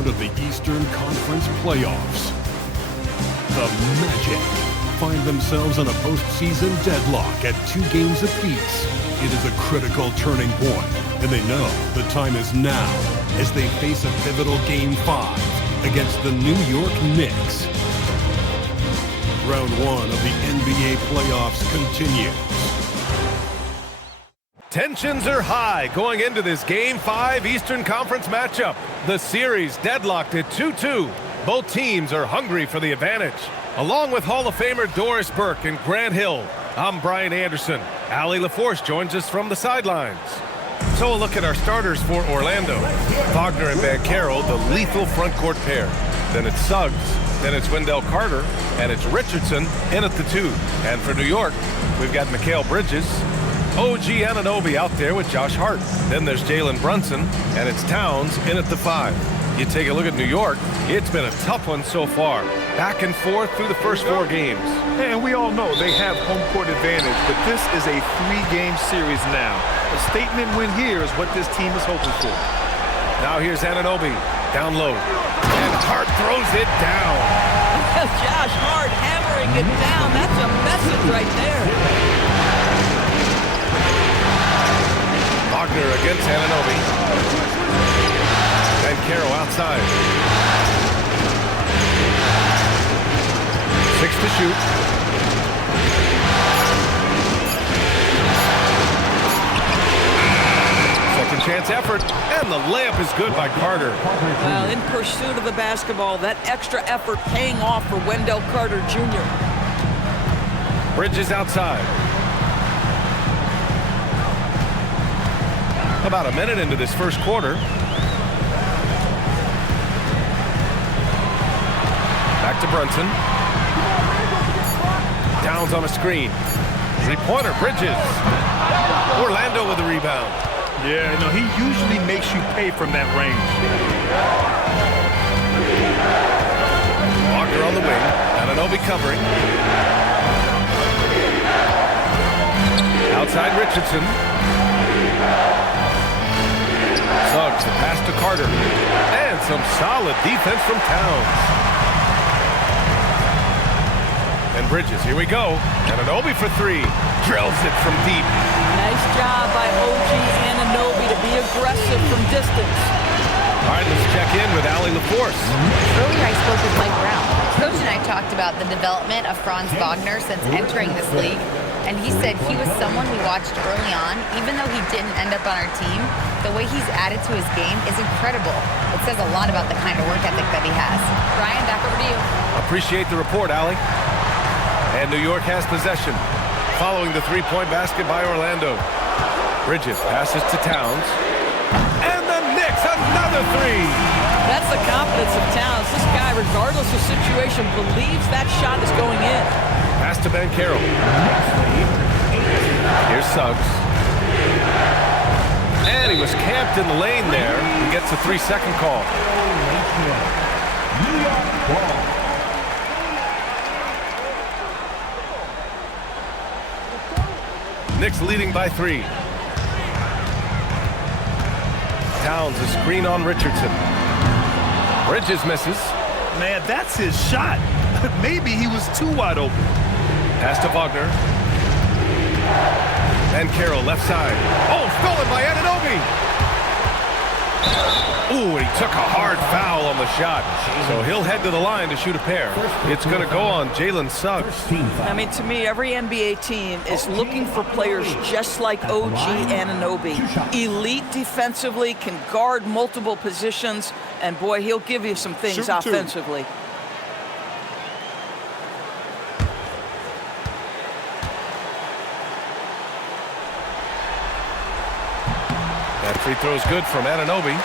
round of the Eastern Conference playoffs. The Magic find themselves on a postseason deadlock at 2 games apiece. It is a critical turning point, and they know the time is now as they face a pivotal Game 5 against the New York Knicks. Round 1 of the NBA playoffs continues. Tensions are high going into this Game 5 Eastern Conference matchup. The series deadlocked at 2-2. Both teams are hungry for the advantage. Along with Hall of Famer Doris Burke and Grant Hill, I'm Brian Anderson. Allie LaForce joins us from the sidelines. So a look at our starters for Orlando. Wagner and Banchero, the lethal front court pair. Then it's Suggs, then it's Wendell Carter, and it's Richardson in at the 2. And for New York, we've got Mikal Bridges, OG Anunoby out there with Josh Hart. Then there's Jalen Brunson, and it's Towns in at the 5. You take a look at New York, it's been a tough one so far. Back and forth through the first 4 games. And we all know they have home court advantage, but this is a 3-game series now. A statement win here is what this team is hoping for. Now here's Anunoby, down low. And Hart throws it down. Josh Hart hammering it down. That's a message right there. Wagner against Anunoby. Banchero outside. 6 to shoot. Second chance effort, and the layup is good by Carter. Well, in pursuit of the basketball, that extra effort paying off for Wendell Carter Jr. Bridges outside. About a minute into this first quarter. Back to Brunson. Towns on a screen. 3-pointer, Bridges. Orlando with the rebound. Yeah, no, he usually makes you pay from that range. Wagner on the wing. Anunoby covering. Outside Richardson. Suggs, the pass to Carter. And some solid defense from Towns. And Bridges, here we go. Anunoby for 3. Drills it from deep. Nice job by OG Anunoby to be aggressive from distance. All right, let's check in with Allie LaForce. Earlier I spoke with Mike Brown. Coach and I talked about the development of Franz Wagner since entering this league. And he said he was someone we watched early on. Even though he didn't end up on our team, the way he's added to his game is incredible. It says a lot about the kind of work ethic that he has. Brian, back over to you. Appreciate the report, Allie. And New York has possession. Following the 3-point basket by Orlando. Bridges passes to Towns. And the Knicks, another 3. That's the confidence of Towns. This guy, regardless of situation, believes that shot is going in. Pass to Banchero. Here's Suggs. And he was camped in the lane there. He gets a 3-second call. Knicks leading by 3. Towns a screen on Richardson. Bridges misses. Man, that's his shot. Maybe he was too wide open. Pass to Wagner. And Carroll left side. Oh, stolen by Anunoby. Ooh, and he took a hard foul on the shot. So he'll head to the line to shoot a pair. It's going to go on Jalen Suggs. I mean, to me, every NBA team is looking for players just like OG Anunoby. Elite defensively, can guard multiple positions, and boy, he'll give you some things offensively. That free throw is good from Anunoby.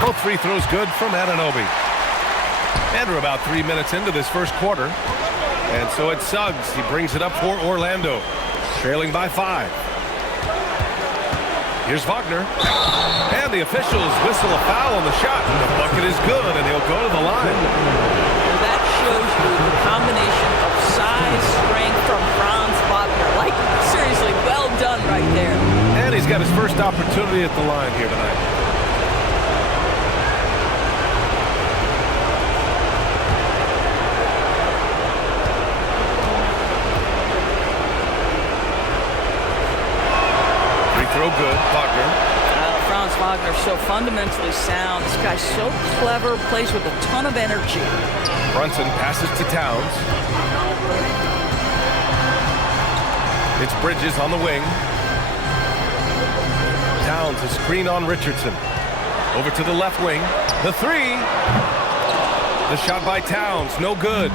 Both free throws good from Anunoby. And we're about 3 minutes into this first quarter. And so it's Suggs. He brings it up for Orlando, trailing by 5. Here's Wagner. And the officials whistle a foul on the shot. The bucket is good, and he'll go to the line. That shows you the combination of size, strength from Franz Wagner. Like, seriously, well done right there. And he's got his first opportunity at the line here tonight. Throw good, Wagner. Franz Wagner, so fundamentally sound. This guy's so clever, plays with a ton of energy. Brunson passes to Towns. It's Bridges on the wing. Towns, a screen on Richardson. Over to the left wing. The three. The shot by Towns, no good.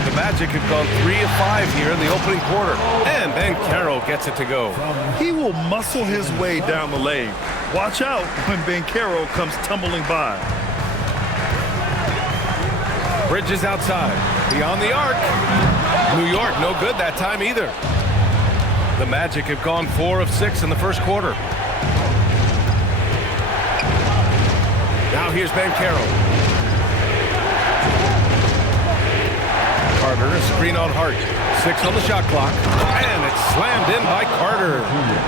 The Magic have gone 3 of 5 here in the opening quarter. And Banchero gets it to go. He will muscle his way down the lane. Watch out when Banchero comes tumbling by. Bridges outside. Beyond the arc. New York, no good that time either. The Magic have gone 4 of 6 in the first quarter. Now here's Banchero. Carter, a screen on Hart. 6 on the shot clock. And it's slammed in by Carter.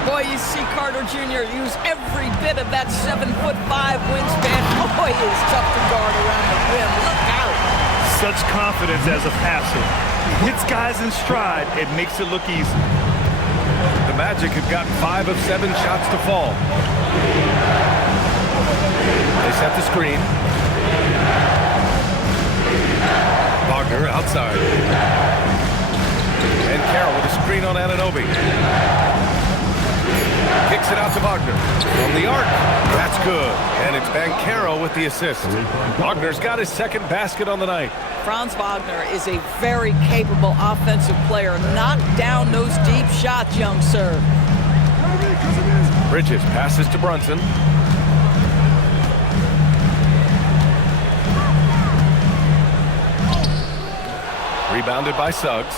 Boy, you see Carter Jr. use every bit of that 7'5" wingspan. Boy, he is tough to guard around the rim. Look out. Such confidence as a passer. He hits guys in stride. It makes it look easy. The Magic have got 5 of 7 shots to fall. They set the screen. Wagner outside. And Carroll with a screen on Anunoby. Kicks it out to Wagner. From the arc. That's good. And it's Banchero with the assist. Wagner's got his second basket on the night. Franz Wagner is a very capable offensive player. Knock down those deep shots, young sir. Bridges passes to Brunson. Rebounded by Suggs.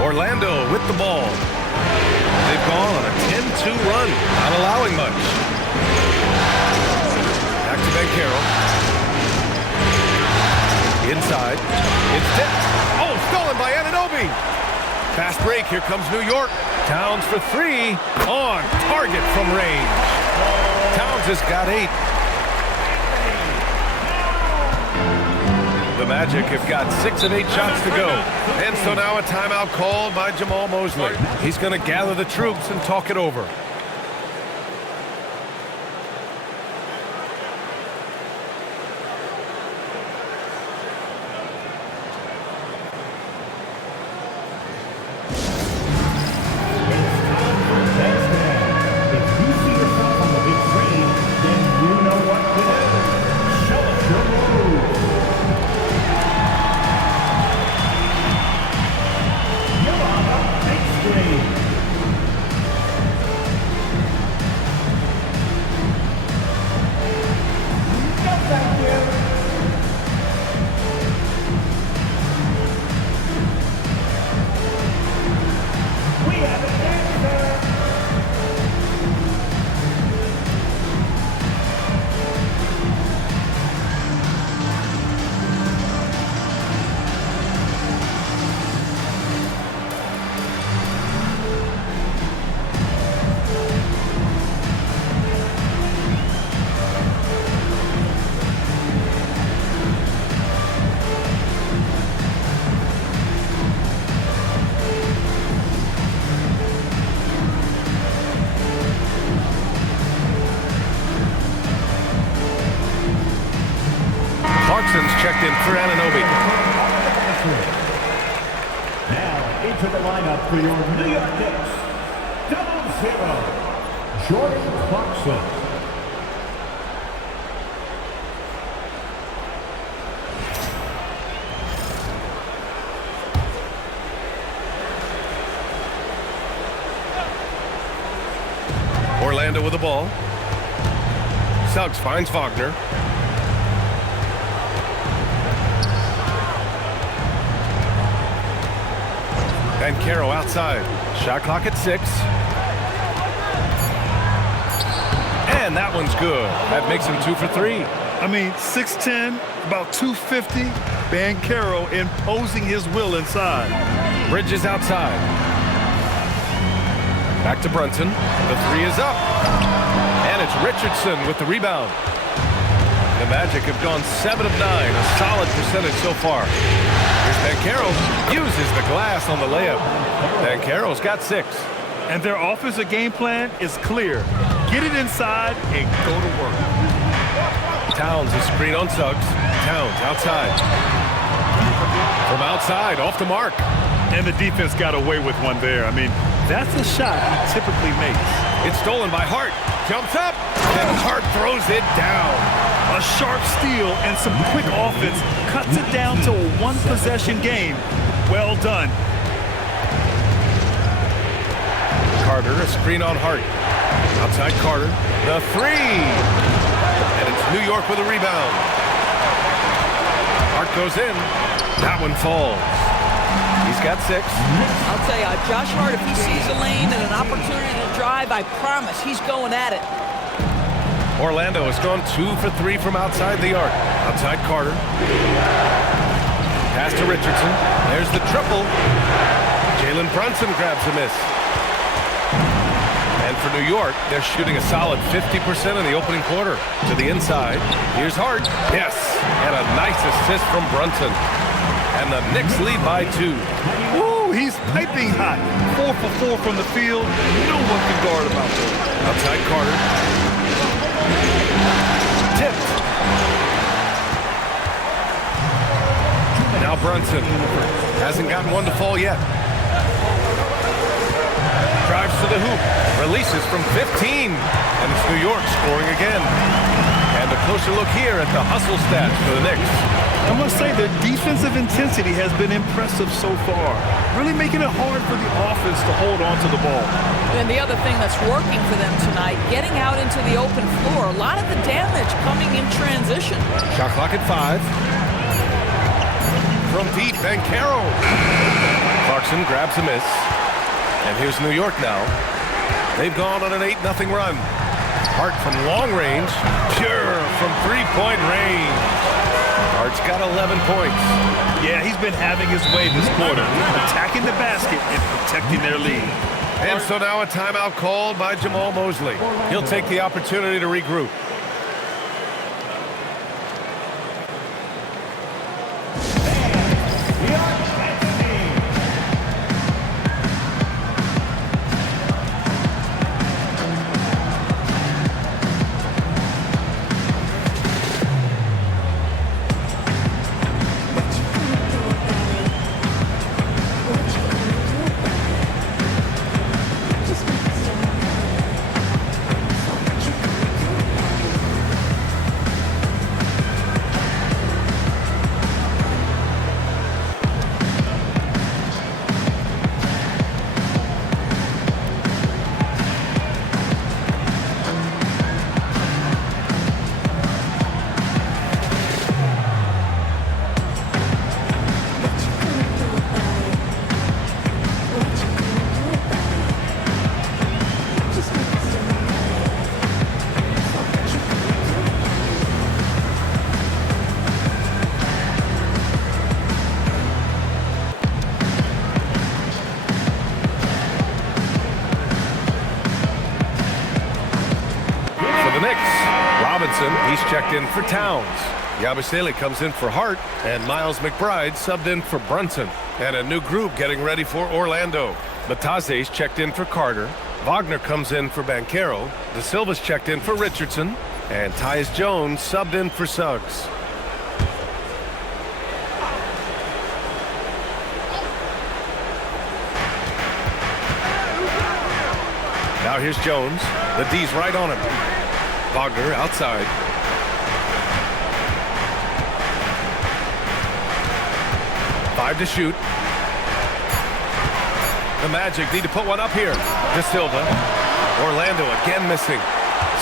Orlando with the ball. They've gone on a 10-2 run, not allowing much. Back to Banchero. Inside. It's tipped. Oh, stolen by Anunoby. Fast break. Here comes New York. Towns for 3. On target from range. Towns has got 8. The Magic have got 6 of 8 shots to go. And so now a timeout called by Jamal Mosley. He's going to gather the troops and talk it over. Checked in for Anunoby. Now into the lineup for your New York Knicks, 0-0, Jordan Clarkson. Orlando with the ball. Suggs finds Wagner. And Banchero outside. Shot clock at 6. And that one's good. That makes him 2 for 3. I mean, 6'10", about 250. Banchero imposing his will inside. Bridges outside. Back to Brunson. The 3 is up. And it's Richardson with the rebound. The Magic have gone 7 of 9, a solid percentage so far. Here's Banchero. Uses the glass on the layup. Banchero's got 6. And their offensive game plan is clear. Get it inside and go to work. Towns a screen on Suggs. Towns outside. From outside, off the mark. And the defense got away with one there. I mean, that's a shot he typically makes. It's stolen by Hart. Jumps up, and Hart throws it down. A sharp steal and some quick offense cuts it down to a one-possession game. Well done. Carter, a screen on Hart. Outside Carter, the 3. And it's New York with a rebound. Hart goes in. That one falls. He's got 6. I'll tell you, Josh Hart, if he sees a lane and an opportunity to drive, I promise he's going at it. Orlando has gone 2 for 3 from outside the arc. Outside Carter. Pass to Richardson. There's the triple. Jalen Brunson grabs a miss. And for New York, they're shooting a solid 50% in the opening quarter. To the inside. Here's Hart. Yes. And a nice assist from Brunson. And the Knicks lead by 2. Ooh, he's piping hot. 4 for 4 from the field. No one can guard him out there. Outside Carter. Tipped. Now Brunson. Hasn't gotten one to fall yet. Drives to the hoop. Releases from 15. And it's New York scoring again. And a closer look here at the hustle stats for the Knicks. I must say their defensive intensity has been impressive so far. Really making it hard for the offense to hold on to the ball. And the other thing that's working for them tonight, getting out into the open floor. A lot of the damage coming in transition. Shot clock at 5. From deep, Banchero. Clarkson grabs a miss. And here's New York now. They've gone on an 8-0 run. Hart from long range. Pure from three-point range. Hart's got 11 points. Yeah, he's been having his way this quarter, attacking the basket and protecting their lead. And so now a timeout called by Jamal Mosley. He'll take the opportunity to regroup. He's checked in for Towns. Yabusele comes in for Hart, and Miles McBride subbed in for Brunson. And a new group getting ready for Orlando. Bataze's checked in for Carter. Wagner comes in for Banchero. De Silva's checked in for Richardson. And Tyus Jones subbed in for Suggs. Now here's Jones. The D's right on him. Wagner outside. Five to shoot. The Magic need to put one up here. De Silva. Orlando again missing.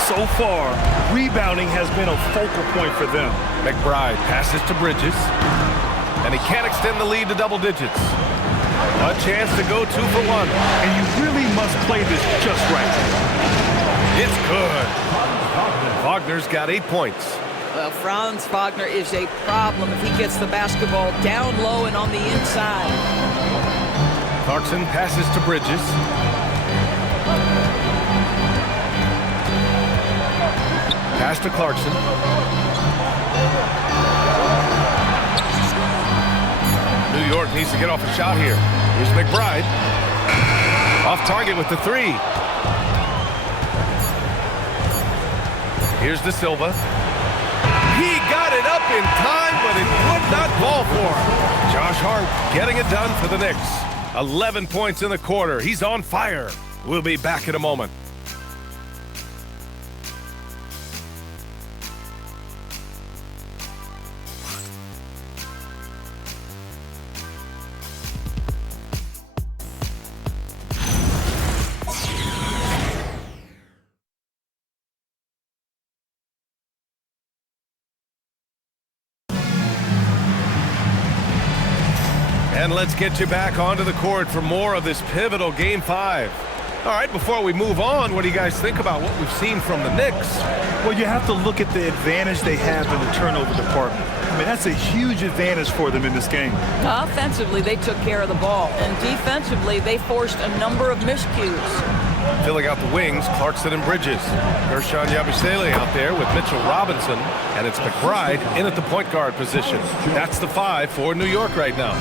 So far, rebounding has been a focal point for them. McBride passes to Bridges. And he can't extend the lead to double digits. A chance to go 2 for 1. And you really must play this just right. It's good. Wagner's got 8 points. Well, Franz Wagner is a problem if he gets the basketball down low and on the inside. Clarkson passes to Bridges. Pass to Clarkson. New York needs to get off a shot here. Here's McBride. Off target with the 3. Here's De Silva. He got it up in time, but it would not fall for him. Josh Hart getting it done for the Knicks. 11 points in the quarter. He's on fire. We'll be back in a moment. And let's get you back onto the court for more of this pivotal Game 5. All right, before we move on, what do you guys think about what we've seen from the Knicks? Well, you have to look at the advantage they have in the turnover department. I mean, that's a huge advantage for them in this game. Offensively, they took care of the ball. And defensively, they forced a number of miscues. Filling out the wings, Clarkson and Bridges. Gershon Yabusele out there with Mitchell Robinson. And it's McBride in at the point guard position. That's the 5 for New York right now.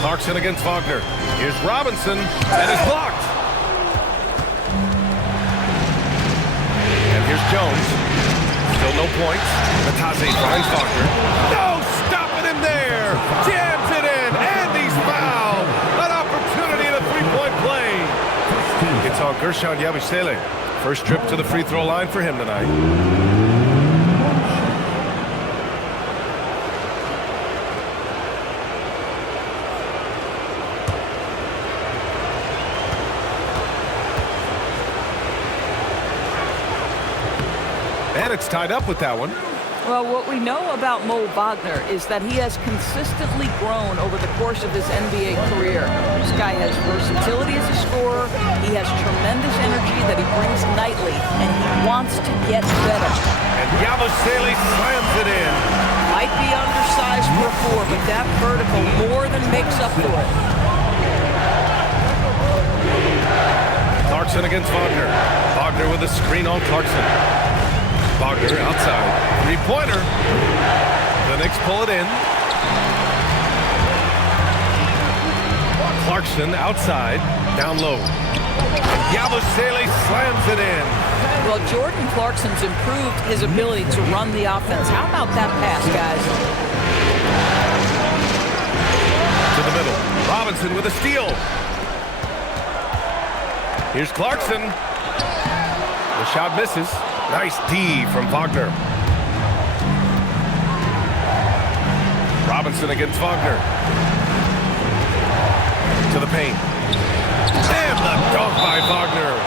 Clarkson against Wagner. Here's Robinson, and it's blocked. And here's Jones. Still no points. Matase finds Wagner. No stopping him there. Jams it in, and he's fouled. An opportunity in a three-point play. It's on Gershon Yabusele. First trip to the free throw line for him tonight. And it's tied up with that one. Well, what we know about Mo Wagner is that he has consistently grown over the course of his NBA career. This guy has versatility as a scorer. He has tremendous energy that he brings nightly, and he wants to get better. And Yabusele slams it in. Might be undersized for a 4, but that vertical more than makes up for it. Clarkson against Wagner. Wagner with a screen on Clarkson. Wagner outside. Three-pointer. The Knicks pull it in. Clarkson outside. Down low. Yabusele slams it in. Well, Jordan Clarkson's improved his ability to run the offense. How about that pass, guys? To the middle. Robinson with a steal. Here's Clarkson. The shot misses. Nice D from Wagner. Robinson against Wagner. To the paint. And the dunk by Wagner.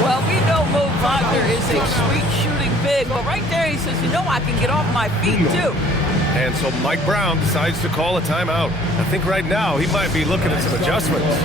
Well, we know Mo Wagner is a sweet shooting big, but right there he says, you know, I can get off my feet too. And so Mike Brown decides to call a timeout. I think right now he might be looking at some adjustments.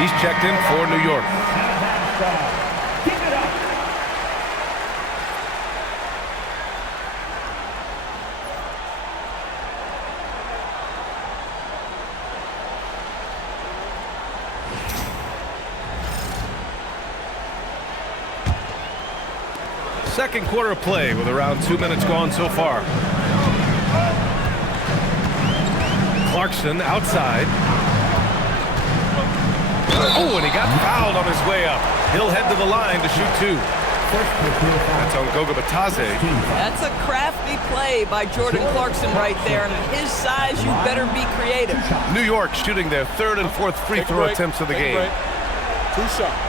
He's checked in for New York. Second quarter of play with around 2 minutes gone so far. Clarkson outside. Oh, and he got fouled on his way up. He'll head to the line to shoot 2. That's on Goga Batase. That's a crafty play by Jordan Clarkson right there. And at his size, you better be creative. New York shooting their third and fourth free throw attempts of the game. 2 shots.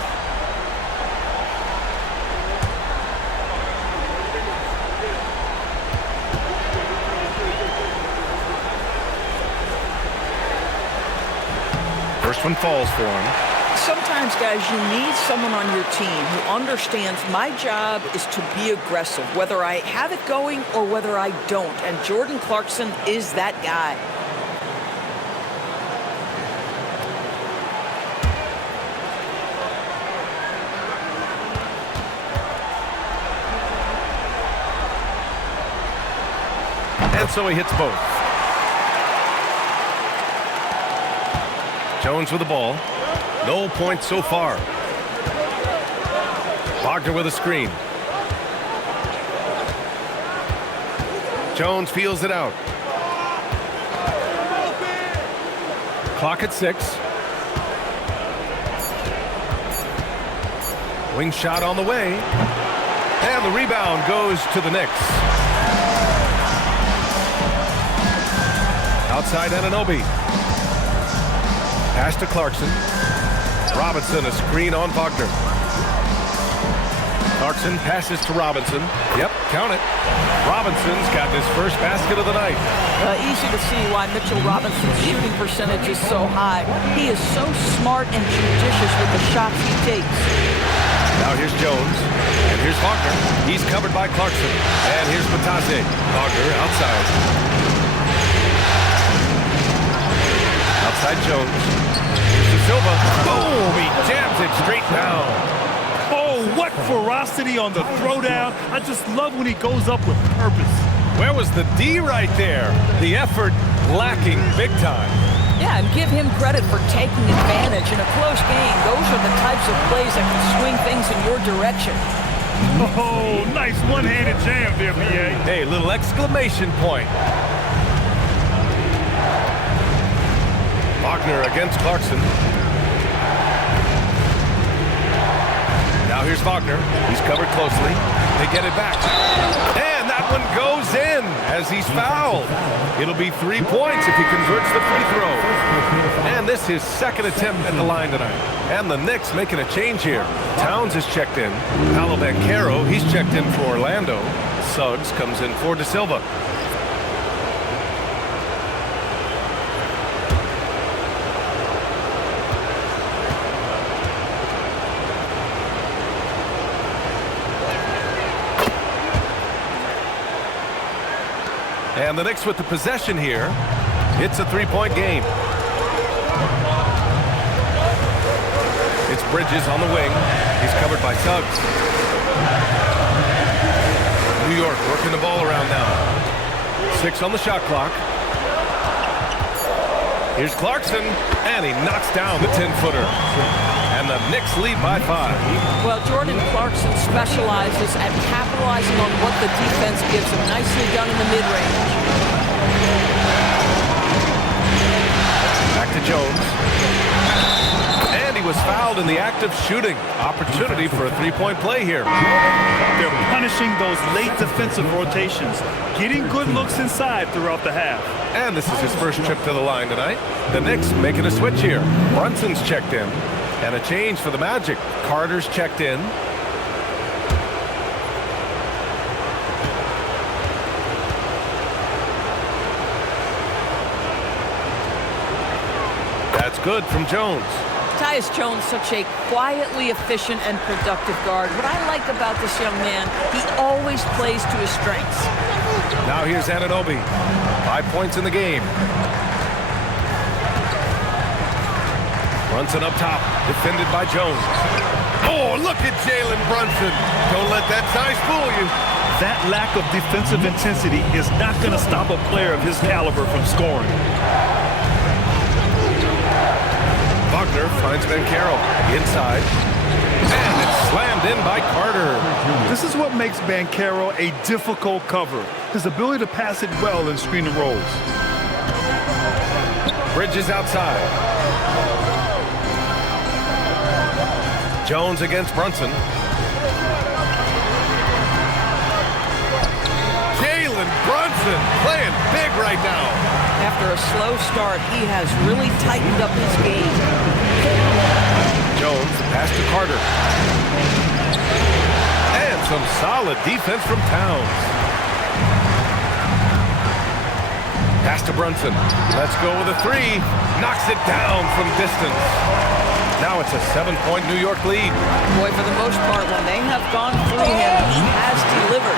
First one falls for him. Sometimes, guys, you need someone on your team who understands my job is to be aggressive, whether I have it going or whether I don't. And Jordan Clarkson is that guy. And so he hits both. Jones with the ball. No points so far. Wagner with a screen. Jones feels it out. Clock at 6. Wing shot on the way. And the rebound goes to the Knicks. Outside Anunoby. Pass to Clarkson. Robinson, a screen on Wagner. Clarkson passes to Robinson. Yep, count it. Robinson's got his first basket of the night. Easy to see why Mitchell Robinson's shooting percentage is so high. He is so smart and judicious with the shots he takes. Now here's Jones, and here's Wagner. He's covered by Clarkson. And here's Batase. Wagner outside. Outside Jones. Silva. Boom! He jams it straight down. Oh, what ferocity on the throwdown. I just love when he goes up with purpose. Where was the D right there? The effort lacking big time. Yeah, and give him credit for taking advantage. In a close game, those are the types of plays that can swing things in your direction. Oh, nice one-handed jam there, BA. Hey, little exclamation point. Wagner against Clarkson. Now here's Wagner. He's covered closely. They get it back. And that one goes in as he's fouled. It'll be 3 points if he converts the free throw. And this is his second attempt at the line tonight. And the Knicks making a change here. Towns has checked in. Paolo Banchero, he's checked in for Orlando. Suggs comes in for De Silva. And the Knicks with the possession here. It's a 3-point game. It's Bridges on the wing. He's covered by Suggs. New York working the ball around now. 6 on the shot clock. Here's Clarkson, and he knocks down the 10-footer. And the Knicks lead by 5. Well, Jordan Clarkson specializes at capitalizing on what the defense gives him. Nicely done in the mid-range. Back to Jones. And he was fouled in the act of shooting. Opportunity for a 3-point play here. They're punishing those late defensive rotations, getting good looks inside throughout the half. And this is his first trip to the line tonight. The Knicks making a switch here. Brunson's checked in. And a change for the Magic. Carter's checked in. That's good from Jones. Tyus Jones, such a quietly efficient and productive guard. What I like about this young man, he always plays to his strengths. Now here's Anunoby. 5 points in the game. Brunson up top, defended by Jones. Oh, look at Jalen Brunson. Don't let that size fool you. That lack of defensive intensity is not going to stop a player of his caliber from scoring. Wagner finds Banchero inside. And it's slammed in by Carter. This is what makes Banchero a difficult cover. His ability to pass it well in screen and rolls. Bridges outside. Jones against Brunson. Jalen Brunson playing big right now. After a slow start, he has really tightened up his game. Jones, the pass to Carter. And some solid defense from Towns. Pass to Brunson. Let's go with a three. Knocks it down from distance. Now it's a 7-point New York lead. Boy, for the most part, when they have gone through him, he has delivered.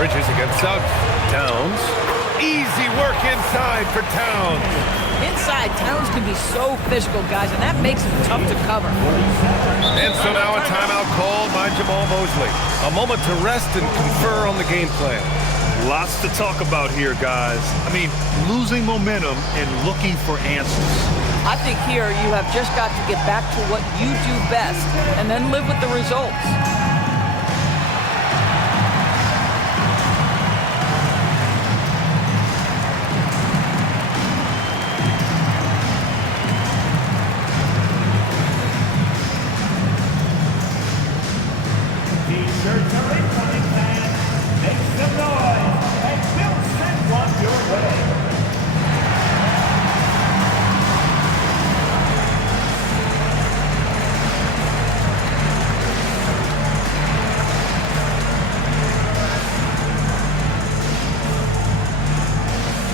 Bridges against Suggs. Towns. Easy work inside for Towns. Inside, Towns can be so physical, guys, and that makes him tough to cover. And so now a timeout called by Jamal Mosley. A moment to rest and confer on the game plan. Lots to talk about here, guys. I mean, losing momentum and looking for answers. I think here you have just got to get back to what you do best and then live with the results. T-shirts are incoming, fans. Make some noise, and we'll send one your way.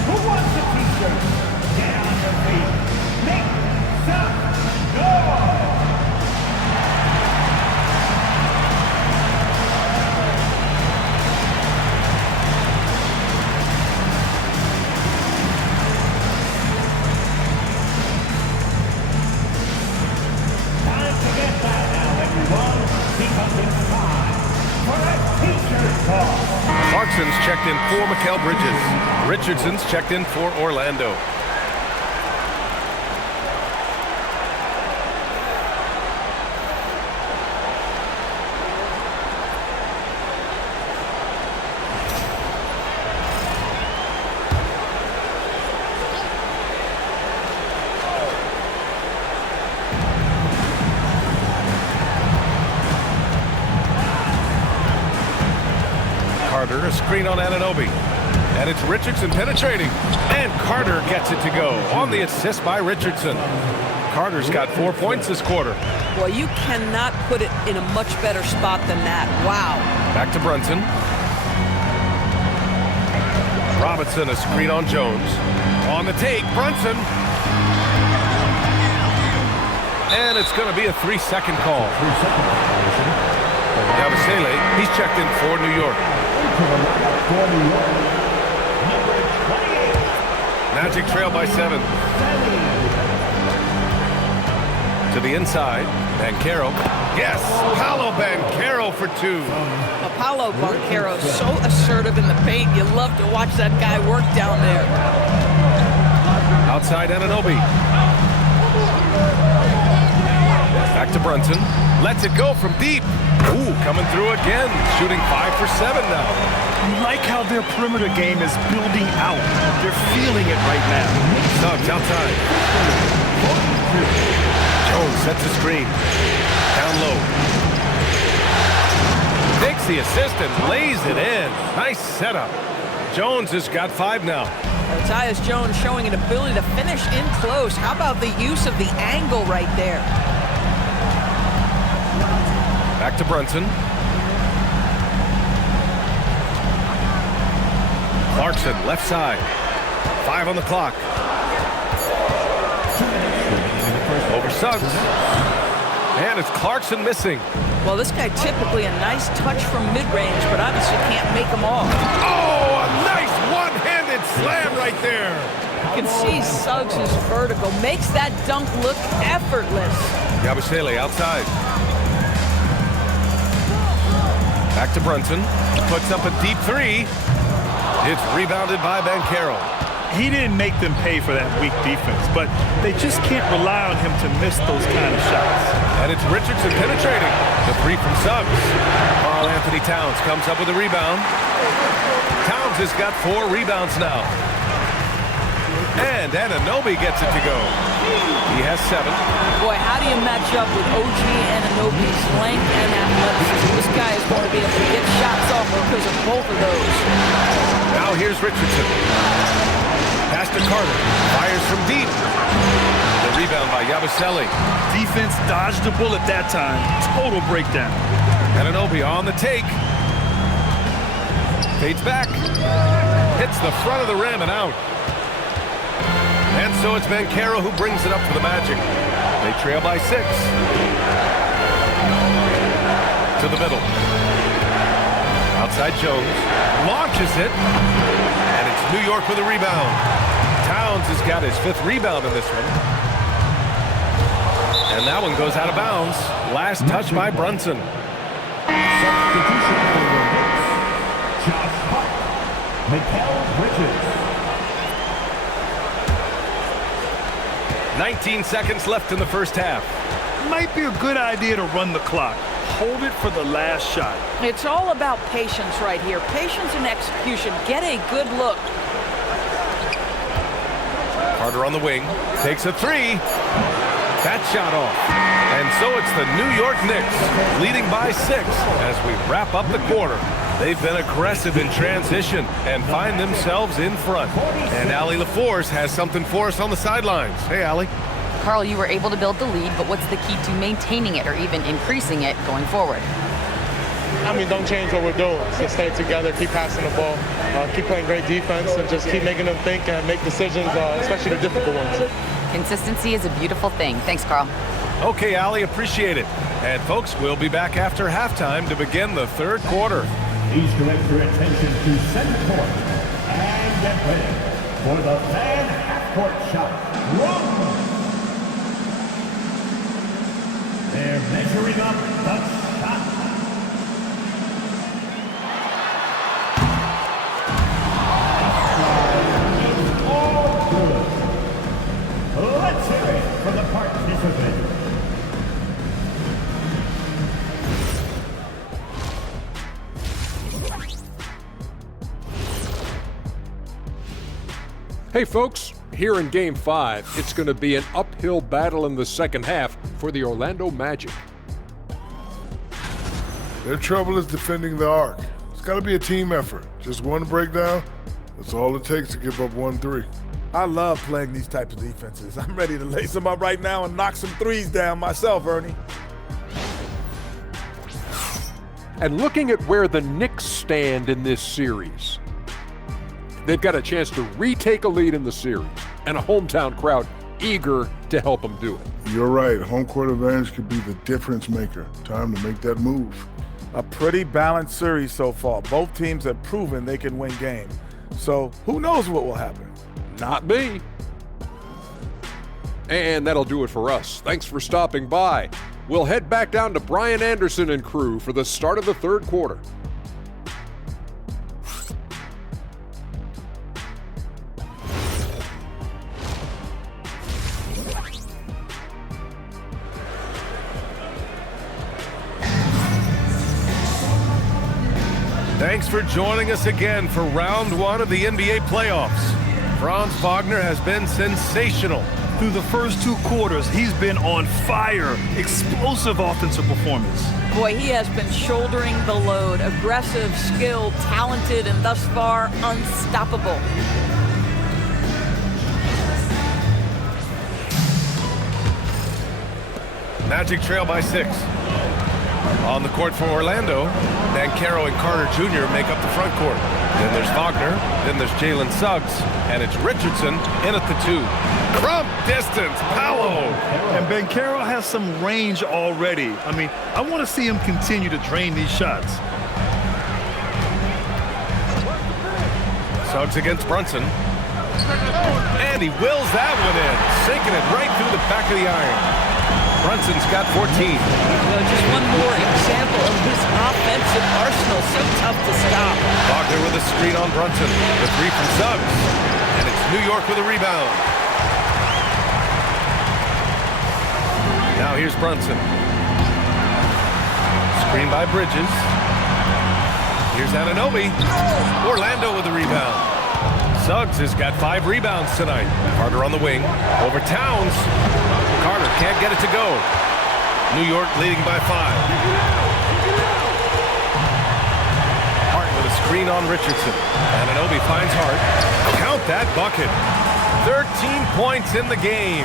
Who wants a T-shirt? Get on your feet. Make some noise. Time to get that now, everyone, because it's time for a T-shirt toss. Clarkson's checked in for Mikal Bridges. Richardson's checked in for Orlando. Carter, a screen on Anunoby. And it's Richardson penetrating. And Carter gets it to go on the assist by Richardson. Carter's got 4 points this quarter. Boy, you cannot put it in a much better spot than that. Wow. Back to Brunson. Robinson, a screen on Jones. On the take, Brunson. And it's going to be a 3-second call. Yabusele, he's checked in for New York. Magic trail by 7. To the inside, Banchero. Yes, Paolo Banchero for 2. Paolo Banchero, so assertive in the paint. You love to watch that guy work down there. Outside Anunoby. Back to Brunson. Lets it go from deep. Ooh, coming through again. Shooting 5 for 7 now. I like how their perimeter game is building out. They're feeling it right now. Suggs outside. Jones sets the screen. Down low. Takes the assist and lays it in. Nice setup. Jones has got 5 now. Tyus Jones showing an ability to finish in close. How about the use of the angle right there? Back to Brunson. Clarkson, left side. 5 on the clock. Over Suggs. And it's Clarkson missing. Well, this guy typically a nice touch from mid-range, but obviously can't make them all. Oh, a nice one-handed slam right there. You can see Suggs' vertical. Makes that dunk look effortless. Yabusele outside. Back to Brunson. Puts up a deep 3. It's rebounded by Banchero. He didn't make them pay for that weak defense, but they just can't rely on him to miss those kind of shots. And it's Richardson penetrating. The three from Suggs. Carl Anthony Towns comes up with a rebound. Towns has got 4 rebounds now. And Anunoby gets it to go. He has 7. Boy, how do you match up with OG Anunoby's length and athleticism? This guy is going to be able to get shots off because of both of those. Now here's Richardson. Pass to Carter. Fires from deep. The rebound by Yabusele. Defense dodged the bullet that time. Total breakdown. Anunoby on the take. Fades back. Hits the front of the rim and out. And so it's Banchero who brings it up for the Magic. They trail by 6. To the middle. Outside Jones. Launches it. And it's New York with a rebound. Towns has got his 5th rebound in this one. And that one goes out of bounds. Last touch by Brunson. Substitution for the Knicks. Josh Hart. Mikal Bridges. 19 seconds left in the first half. Might be a good idea to run the clock. Hold it for the last shot. It's all about patience right here. Patience and execution. Get a good look. Carter on the wing. Takes a 3. That shot off. And so it's the New York Knicks leading by 6 as we wrap up the quarter. They've been aggressive in transition and find themselves in front. And Allie LaForce has something for us on the sidelines. Hey, Allie. Carl, you were able to build the lead, but what's the key to maintaining it or even increasing it going forward? I mean, don't change what we're doing. Just stay together, keep passing the ball, keep playing great defense, and just keep making them think and make decisions, especially the difficult ones. Consistency is a beautiful thing. Thanks, Carl. Okay, Allie, appreciate it. And folks, we'll be back after halftime to begin the third quarter. Please direct your attention to center court and get ready for the fan half-court shot. Wrong! They're measuring up the shot. It's all good. Let's hear it for the participant. Hey folks, here in Game 5, it's going to be an uphill battle in the second half for the Orlando Magic. Their trouble is defending the arc. It's got to be a team effort. Just one breakdown, that's all it takes to give up 1-3. I love playing these types of defenses. I'm ready to lace them up right now and knock some threes down myself, Ernie. And looking at where the Knicks stand in this series, they've got a chance to retake a lead in the series and a hometown crowd eager to help them do it. You're right. Home court advantage could be the difference maker. Time to make that move. A pretty balanced series so far. Both teams have proven they can win games. So who knows what will happen? Not me. And that'll do it for us. Thanks for stopping by. We'll head back down to Brian Anderson and crew for the start of the third quarter. Thanks for joining us again for round 1 of the NBA playoffs. Franz Wagner has been sensational. Through the first 2 quarters, he's been on fire. Explosive offensive performance. Boy, he has been shouldering the load. Aggressive, skilled, talented, and thus far, unstoppable. Magic trail by 6. On the court for Orlando, Banchero and Carter Jr. make up the front court. Then there's Wagner, then there's Jalen Suggs, and it's Richardson in at the 2. Crump distance, Paolo. And Banchero has some range already. I mean, I want to see him continue to drain these shots. Suggs against Brunson. And he wills that one in, sinking it right through the back of the iron. Brunson's got 14. Just one more example of his offensive arsenal. So tough to stop. Wagner with a screen on Brunson. The 3 from Suggs. And it's New York with a rebound. Now here's Brunson. Screen by Bridges. Here's Anunoby. Orlando with the rebound. Suggs has got 5 rebounds tonight. Carter on the wing. Over Towns. Carter can't get it to go. New York leading by 5. Hart with a screen on Richardson. Anunoby finds Hart. Count that bucket. 13 points in the game.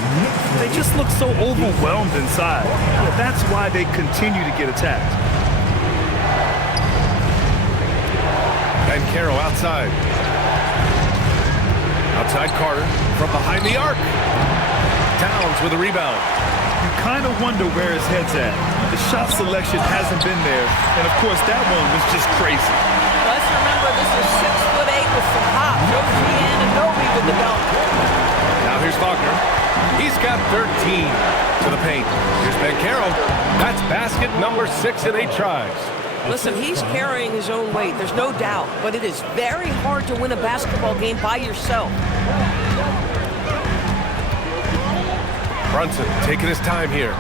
They just look so overwhelmed inside. That's why they continue to get attacked. And Caro outside. Outside Carter from behind the arc. Towns with a rebound. You kind of wonder where his head's at. The shot selection hasn't been there, and of course that one was just crazy. Let's remember this is 6'8" with some hops. OG Anunoby with the dunk. Now here's Wagner. He's got 13 to the paint. Here's Caro. That's basket number 6 in 8 tries. Listen, he's carrying his own weight, there's no doubt, but it is very hard to win a basketball game by yourself. Brunson taking his time here.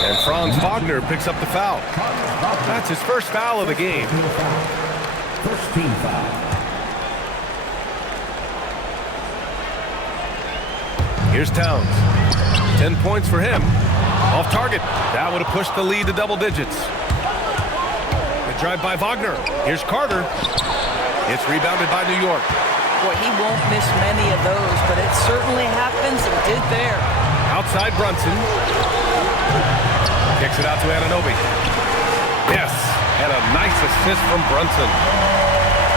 And Franz Wagner picks up the foul. That's his first foul of the game. First team foul. Here's Towns. 10 points for him. Off target. That would have pushed the lead to double digits. Drive by Wagner. Here's Carter. It's rebounded by New York. Boy, he won't miss many of those, but it certainly happens and did there. Outside Brunson. Kicks it out to Anunoby. Yes, and a nice assist from Brunson.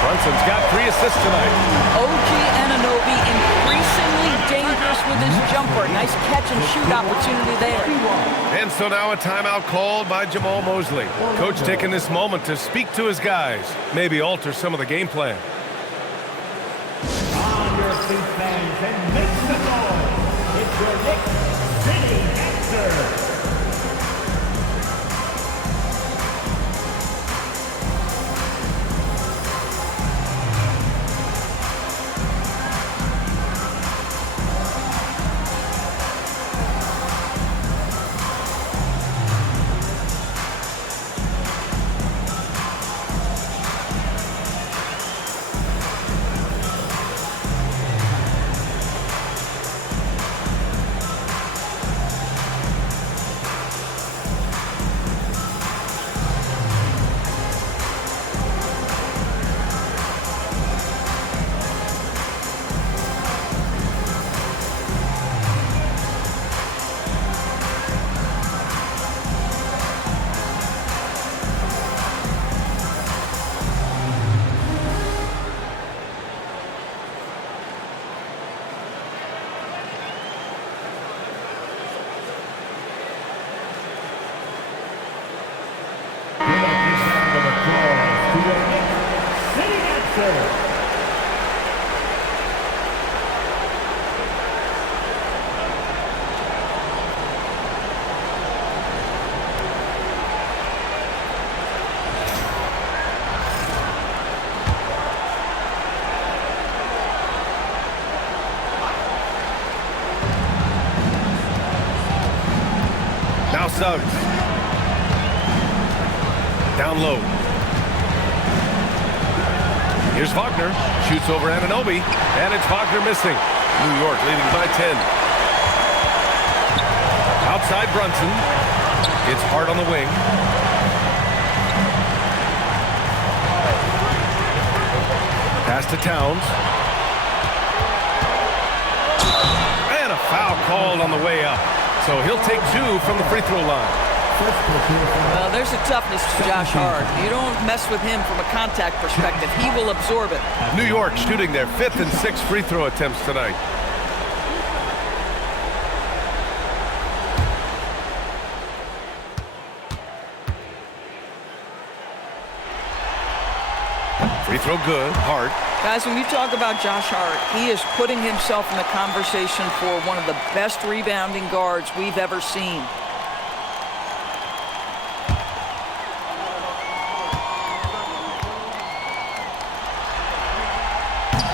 Brunson's got 3 assists tonight. OG Anunoby increasingly dangerous with his jumper. Nice catch and shoot opportunity there. And so now a timeout called by Jamal Mosley. Coach taking this moment to speak to his guys, maybe alter some of the game plan. On your feet, fans, and make some noise. It's your Knicks City Answer. Now Suggs. Down low. Here's Wagner. Shoots over Anunoby. And it's Wagner missing. New York leading by 10. Outside Brunson. It's Hart on the wing. Pass to Towns. And a foul called on the way up. So he'll take 2 from the free throw line. Well, there's a toughness to Josh Hart. You don't mess with him from a contact perspective. He will absorb it. New York shooting their 5th and 6th free throw attempts tonight. Free throw good. Hart. Guys, when you talk about Josh Hart, he is putting himself in the conversation for one of the best rebounding guards we've ever seen.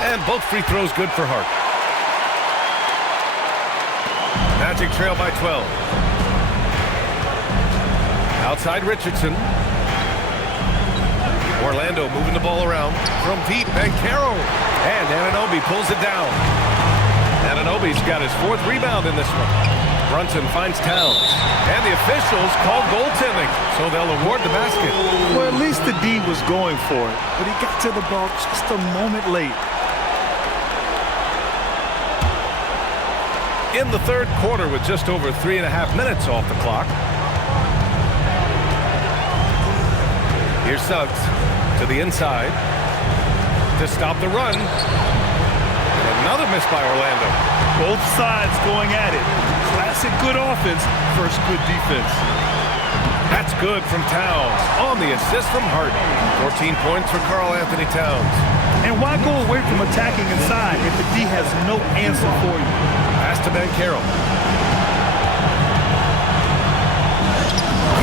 And both free throws good for Hart. Magic trail by 12. Outside Richardson. Orlando moving the ball around. From deep, Banchero. And Anunoby pulls it down. Anunoby's got his 4th rebound in this one. Brunson finds Towns. And the officials called goaltending, so they'll award the basket. Well, at least the D was going for it, but he got to the ball just a moment late. In the 3rd quarter with just over 3.5 minutes off the clock. Here's Suggs to the inside to stop the run. And another miss by Orlando. Both sides going at it. Classic good offense versus good defense. That's good from Towns on the assist from Hart. 14 points for Karl-Anthony Towns. And why go away from attacking inside if the D has no answer for you? Pass to Banchero.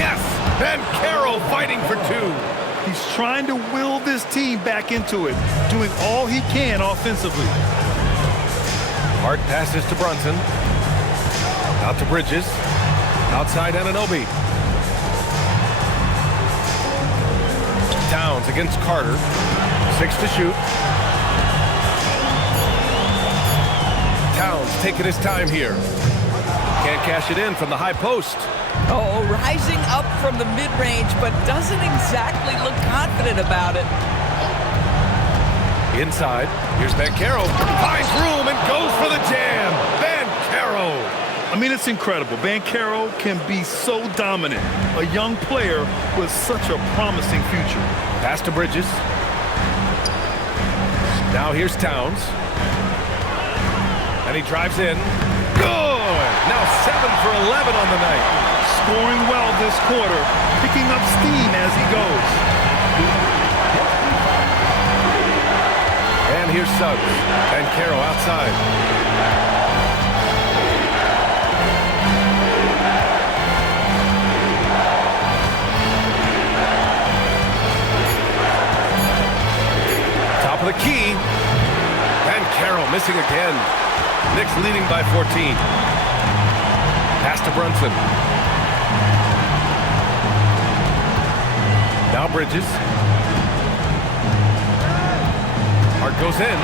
Yes! Banchero fighting for 2. He's trying to will this team back into it, doing all he can offensively. Hart passes to Brunson. Out to Bridges. Outside Anunoby. Towns against Carter. 6 to shoot. Towns taking his time here. Can't cash it in from the high post. Oh, rising up from the mid-range, but doesn't exactly look confident about it. Inside, here's Banchero. Finds room and goes for the jam. Banchero. I mean, it's incredible. Banchero can be so dominant. A young player with such a promising future. Pass to Bridges. Now here's Towns. And he drives in. Good! Now 7 for 11 on the night. Scoring well this quarter, picking up steam as he goes. And here's Suggs. And Banchero outside. Top of the key. Banchero missing again. Knicks leading by 14. Pass to Brunson. Now Bridges. Hart goes in.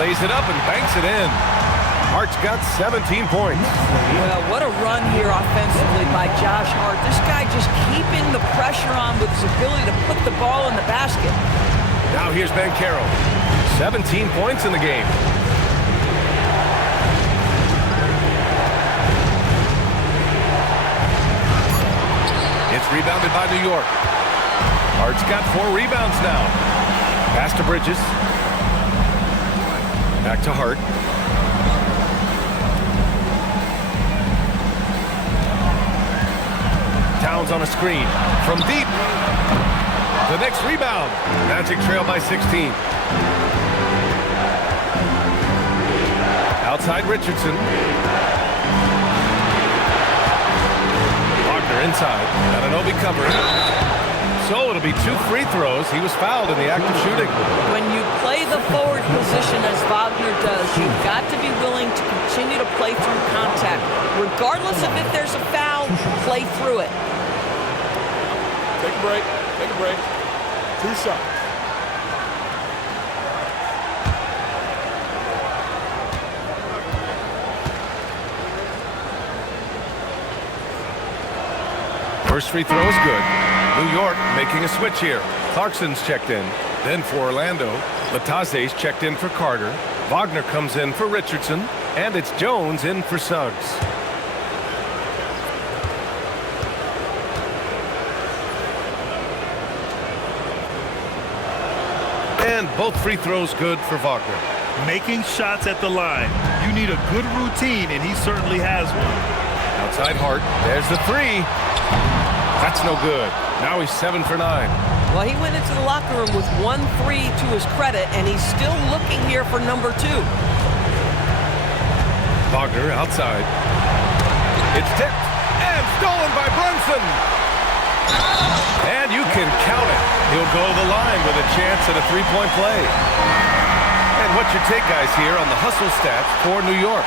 Lays it up and banks it in. Hart's got 17 points. Well, what a run here offensively by Josh Hart. This guy just keeping the pressure on with his ability to put the ball in the basket. Now here's Banchero. 17 points in the game. It's rebounded by New York. Hart's got 4 rebounds now. Pass to Bridges. Back to Hart. Towns on a screen. From deep. The next rebound. Magic trail by 16. Outside Richardson. Wagner inside. Anunoby covering. So it'll be 2 free throws. He was fouled in the act of shooting. When you play the forward position as Wagner does, you've got to be willing to continue to play through contact. Regardless of if there's a foul, play through it. Take a break. Take a break. 2 shots. First free throw is good. New York making a switch here. Clarkson's checked in. Then for Orlando, Lataze's checked in for Carter. Wagner comes in for Richardson. And it's Jones in for Suggs. And both free throws good for Wagner. Making shots at the line. You need a good routine, and he certainly has one. Outside Hart. There's the 3. That's no good. Now he's 7 for 9. Well, he went into the locker room with 1 3 to his credit, and he's still looking here for number 2. Wagner outside. It's tipped and stolen by Brunson. And you can count it. He'll go to the line with a chance at a three-point play. And what's your take, guys, here on the hustle stats for New York?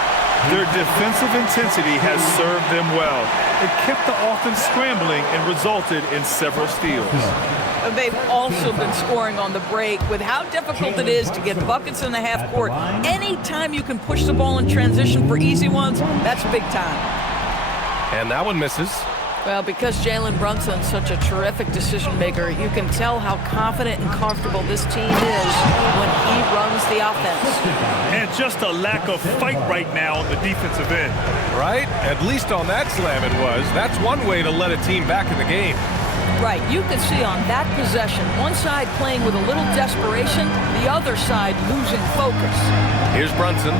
Their defensive intensity has served them well. It kept the offense scrambling and resulted in several steals. They've also been scoring on the break. With how difficult it is to get buckets in the half court, anytime you can push the ball in transition for easy ones, that's big time. And that one misses. Well, because Jalen Brunson's such a terrific decision maker, you can tell how confident and comfortable this team is when he runs the offense. And just a lack of fight right now on the defensive end. Right? At least on that slam it was. That's one way to let a team back in the game. Right, you can see on that possession, one side playing with a little desperation, the other side losing focus. Here's Brunson.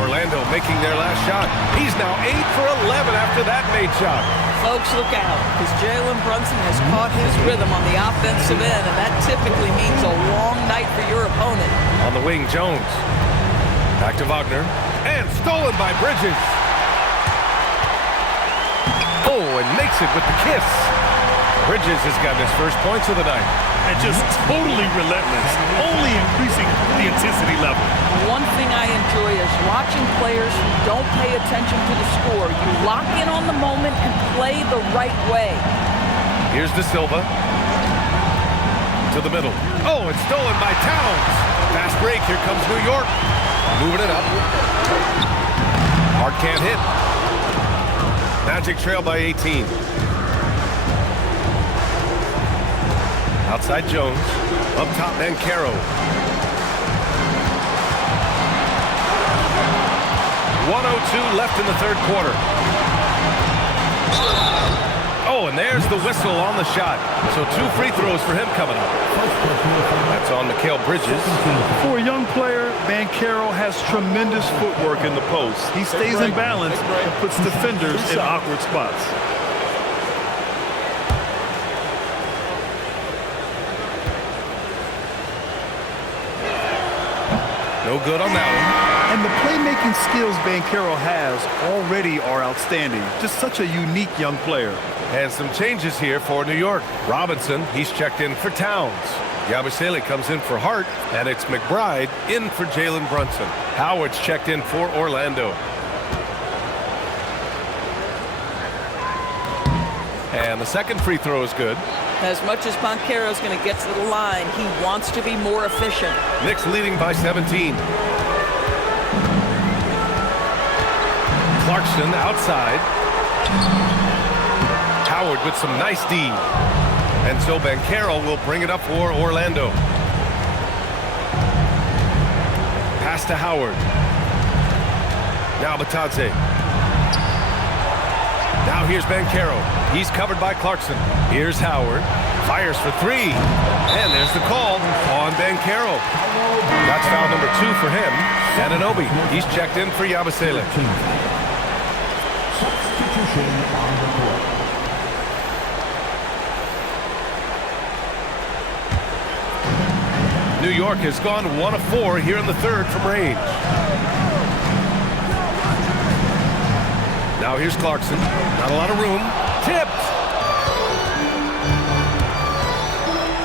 Orlando making their last shot. He's now 8 for 11 after that made shot. Folks, look out, because Jalen Brunson has caught his rhythm on the offensive end, and that typically means a long night for your opponent. On the wing, Jones. Back to Wagner. And stolen by Bridges. Oh, and makes it with the kiss. Bridges has got his first points of the night. And just totally relentless, only increasing the intensity level. One thing I enjoy is watching players who don't pay attention to the score. You lock in on the moment and play the right way. Here's De Silva. To the middle. Oh, it's stolen by Towns. Fast break, here comes New York. Moving it up. Hart can't hit. Magic trail by 18. Outside Jones. Up top, Banchero. 1:02 left in the third quarter. Oh, and there's the whistle on the shot. So 2 free throws for him coming up. That's on Mikal Bridges. For a young player, Banchero has tremendous footwork in the post. He stays in balance and puts defenders in awkward spots. No good on that one. And the playmaking skills Banchero has already are outstanding. Just such a unique young player. And some changes here for New York. Robinson, he's checked in for Towns. Yabusele comes in for Hart, and it's McBride in for Jalen Brunson. Howard's checked in for Orlando. And the second free throw is good. As much as Banchero's going to get to the line, he wants to be more efficient. Knicks leading by 17. Clarkson outside. Howard with some nice D. And so Banchero will bring it up for Orlando. Pass to Howard. Now Batadze. Now here's Banchero. He's covered by Clarkson. Here's Howard. Fires for 3. And there's the call on Banchero. That's foul number 2 for him. And Anunoby, he's checked in for Yabusele. Substitution on the court. New York has gone 1 of 4 here in the third from range. Now here's Clarkson. Not a lot of room. Tipped.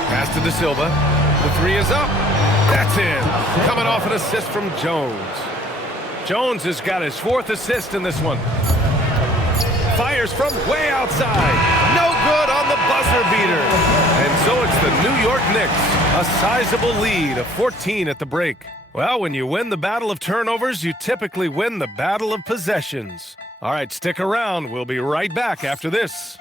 Pass to De Silva. The 3 is up. That's in. Coming off an assist from Jones. Jones has got his 4th assist in this one. Fires from way outside. No good on the buzzer beater. And so it's the New York Knicks. A sizable lead of 14 at the break. Well, when you win the battle of turnovers, you typically win the battle of possessions. All right, stick around. We'll be right back after this.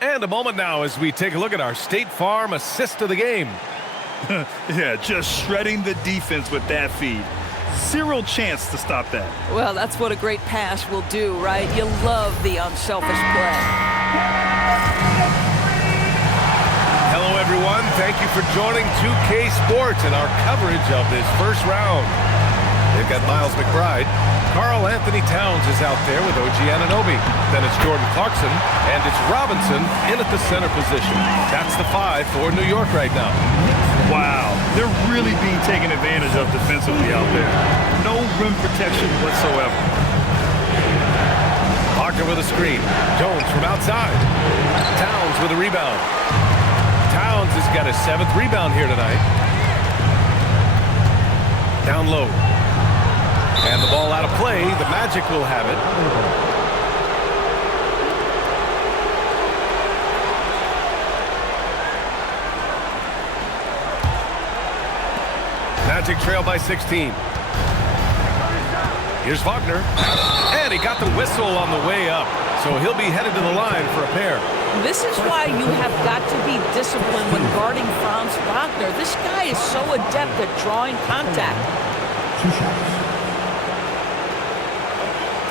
And a moment now as we take a look at our State Farm assist of the game. Yeah, just shredding the defense with that feed. Zero chance to stop that. Well, that's what a great pass will do, right? You love the unselfish play. Hello, everyone. Thank you for joining 2K Sports and our coverage of this first round. They've got Miles McBride. Karl Anthony Towns is out there with OG Anunoby. Then it's Jordan Clarkson, and it's Robinson in at the center position. That's the 5 for New York right now. Wow, they're really being taken advantage of defensively out there. No rim protection whatsoever. Wagner with a screen. Jones from outside. Towns with a rebound. Towns has got his 7th rebound here tonight. Down low. And the ball out of play. The Magic will have it. Magic trail by 16. Here's Wagner. And he got the whistle on the way up. So he'll be headed to the line for a pair. This is why you have got to be disciplined when guarding Franz Wagner. This guy is so adept at drawing contact. 2 shots.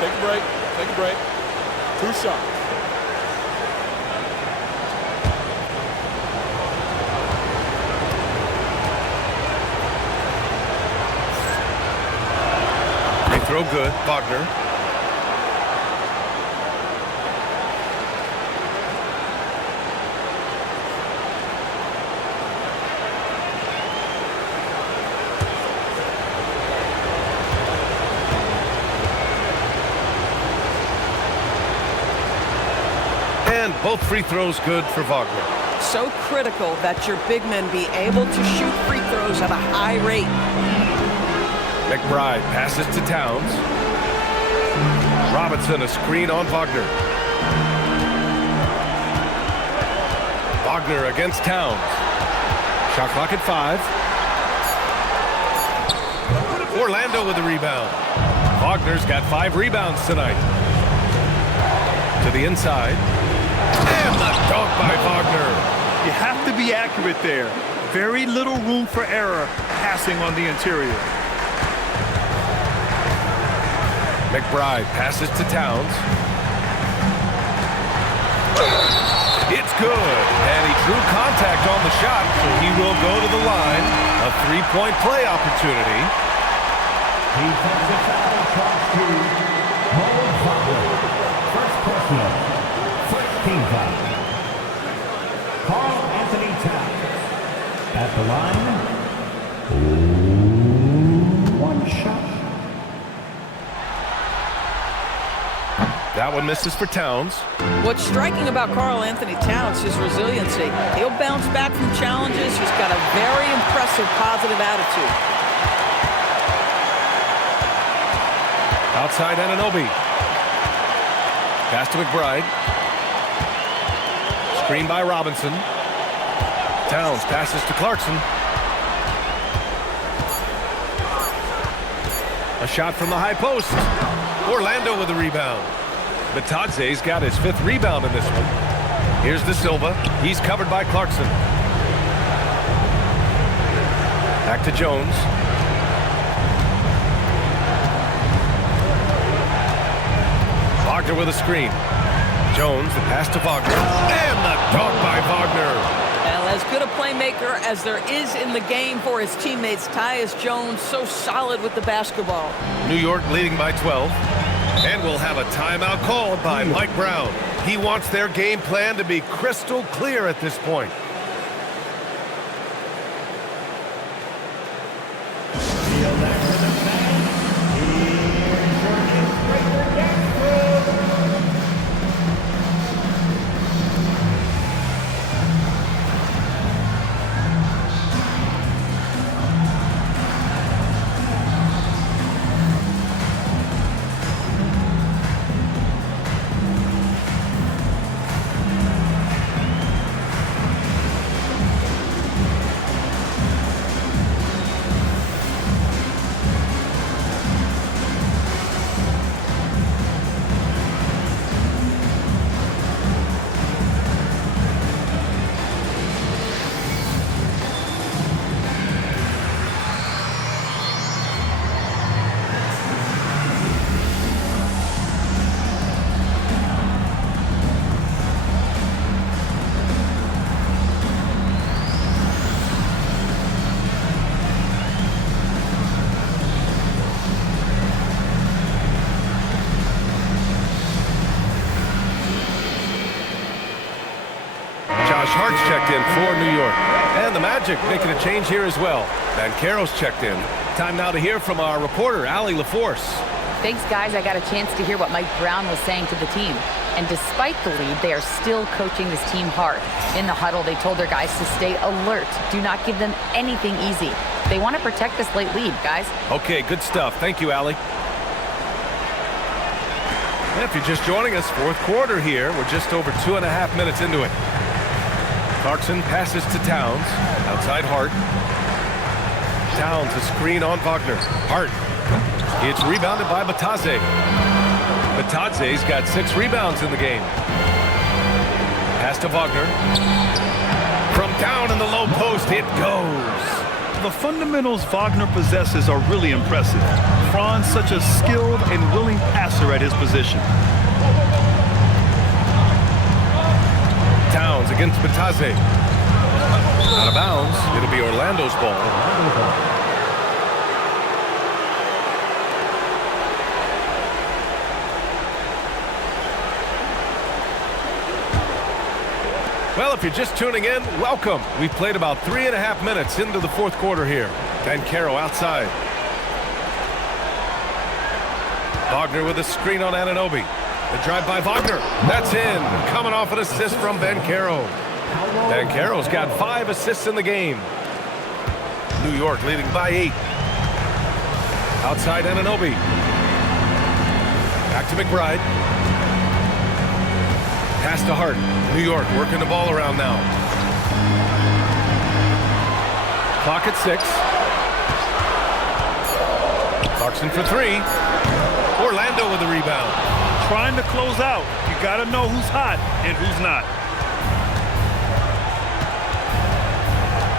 Take a break. Take a break. 2 shots. They throw good. Wagner. And both free throws good for Wagner. So critical that your big men be able to shoot free throws at a high rate. McBride passes to Towns. Robinson a screen on Wagner. Wagner against Towns. Shot clock at 5. Orlando with the rebound. Wagner's got 5 rebounds tonight. To the inside. And the dunk by Wagner. You have to be accurate there. Very little room for error passing on the interior. McBride passes to Towns. It's good. And he drew contact on the shot, so he will go to the line. A 3-point play opportunity. Defensive foul charge to Wagner. First personal. First team foul. Karl Anthony Towns at the line. 1 shot. That one misses for Towns. What's striking about Karl Anthony Towns is resiliency. He'll bounce back from challenges. He's got a very impressive positive attitude. Outside Anunoby. Pass to McBride. Screen by Robinson. Towns passes to Clarkson. A shot from the high post. Orlando with the rebound. Batadze's got his 5th rebound in this one. Here's De Silva. He's covered by Clarkson. Back to Jones. Wagner with a screen. Jones, the pass to Wagner. And the dunk by Wagner. Well, as good a playmaker as there is in the game for his teammates, Tyus Jones, so solid with the basketball. New York leading by 12. And we'll have a timeout called by Mike Brown. He wants their game plan to be crystal clear at this point. Josh Hart's checked in for New York. And the Magic making a change here as well. Banchero's checked in. Time now to hear from our reporter, Allie LaForce. Thanks, guys. I got a chance to hear what Mike Brown was saying to the team. And despite the lead, they are still coaching this team hard. In the huddle, they told their guys to stay alert. Do not give them anything easy. They want to protect this late lead, guys. Okay, good stuff. Thank you, Allie. If you're just joining us, fourth quarter here. We're just over 2.5 minutes into it. Clarkson passes to Towns. Outside Hart. Towns, a screen on Wagner. Hart. It's rebounded by Batadze. Batadze's got 6 rebounds in the game. Pass to Wagner. From down in the low post, it goes. The fundamentals Wagner possesses are really impressive. Franz such a skilled and willing passer at his position. Towns against Batadze. Out of bounds. It'll be Orlando's ball. Well, if you're just tuning in, welcome. We've played about 3.5 minutes into the fourth quarter here. Banchero outside. Wagner with a screen on Anunoby. The drive by Wagner. That's in. Coming off an assist from Banchero. Banchero's got 5 assists in the game. New York leading by 8. Outside Anunoby. Back to McBride. Pass to Hart. New York working the ball around now. Clock at 6. Clarkson for 3. Orlando with the rebound. Trying to close out. You got to know who's hot and who's not.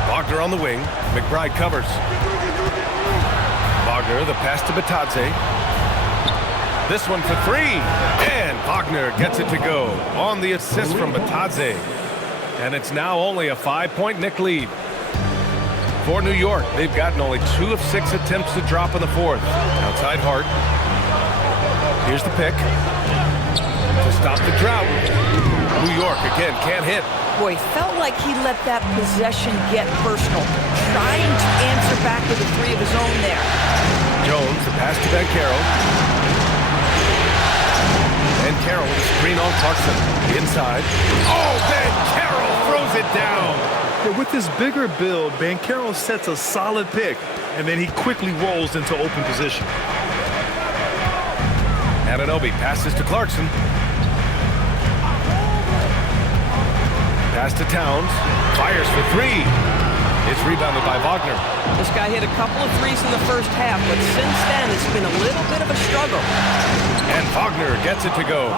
Wagner on the wing. McBride covers. Wagner, the pass to Batadze. This one for 3. And Wagner gets it to go on the assist from Batadze. And it's now only a 5-point Knick lead. For New York, they've gotten only 2 of 6 attempts to drop in the fourth. Outside Hart. Here's the pick. To stop the drought. New York again can't hit. Boy, felt like he let that possession get personal. Trying to answer back with a 3 of his own there. Jones, the pass to Banchero. Banchero with a screen on Clarkson. Inside. Oh, Banchero throws it down. But with this bigger build, Banchero sets a solid pick, and then he quickly rolls into open position. Anunoby passes to Clarkson. Pass to Towns. Fires for 3. It's rebounded by Wagner. This guy hit a couple of 3s in the first half, but since then it's been a little bit of a struggle. And Wagner gets it to go.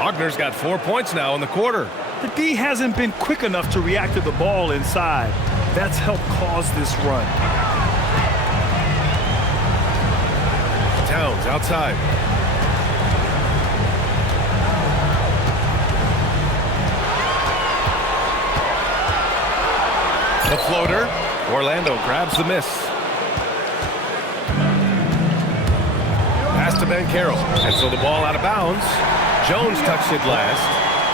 Wagner's got 4 points now in the quarter. The D hasn't been quick enough to react to the ball inside. That's helped cause this run. Towns outside. The floater. Orlando grabs the miss. Pass to Banchero. And so the ball out of bounds. Jones touched it last.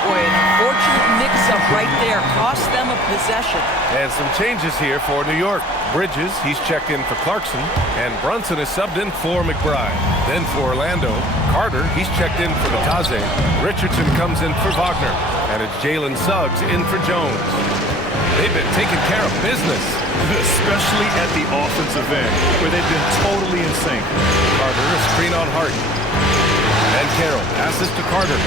Boy, an unfortunate mix-up right there cost them a possession. And some changes here for New York. Bridges, he's checked in for Clarkson. And Brunson is subbed in for McBride. Then for Orlando, Carter, he's checked in for Batadze. Richardson comes in for Wagner. And it's Jalen Suggs in for Jones. They've been taking care of business. Especially at the offensive end, where they've been totally in sync. Carter, a screen on Hart. And Carroll passes to Carter.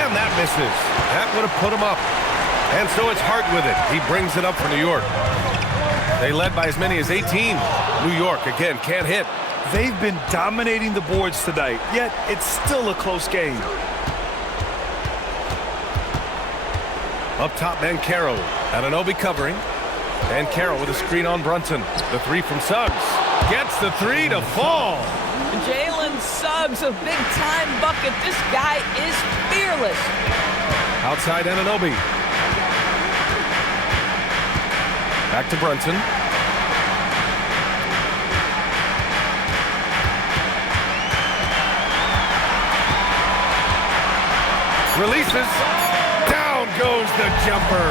And that misses. That would have put him up. And so it's Hart with it. He brings it up for New York. They led by as many as 18. New York, again, can't hit. They've been dominating the boards tonight, yet it's still a close game. Up top, Banchero. Anunoby covering. Banchero with a screen on Brunson. The 3 from Suggs. Gets the 3 to fall. Jalen Suggs, a big-time bucket. This guy is fearless. Outside Anunoby. Back to Brunson. Releases. Down goes goes the jumper.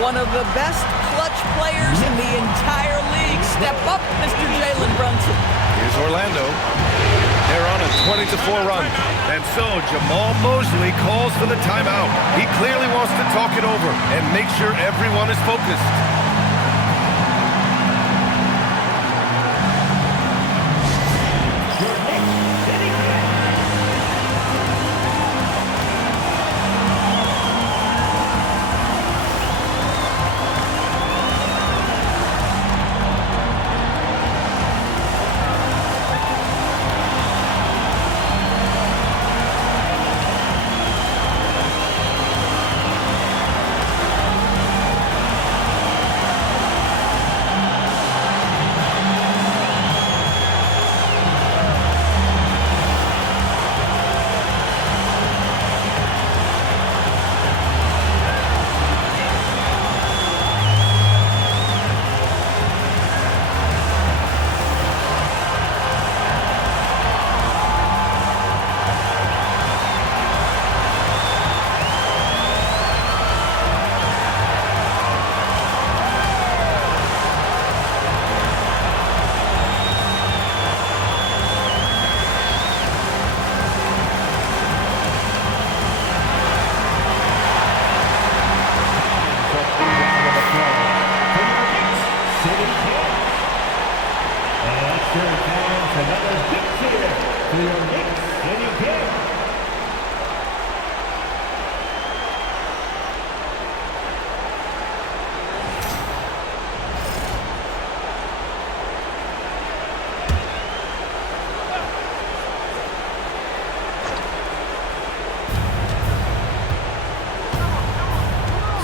One of the best clutch players in the entire league. Step up, Mr. Jalen Brunson. Here's Orlando. They're on a 20-4 run. And so Jamal Mosley calls for the timeout. He clearly wants to talk it over and make sure everyone is focused.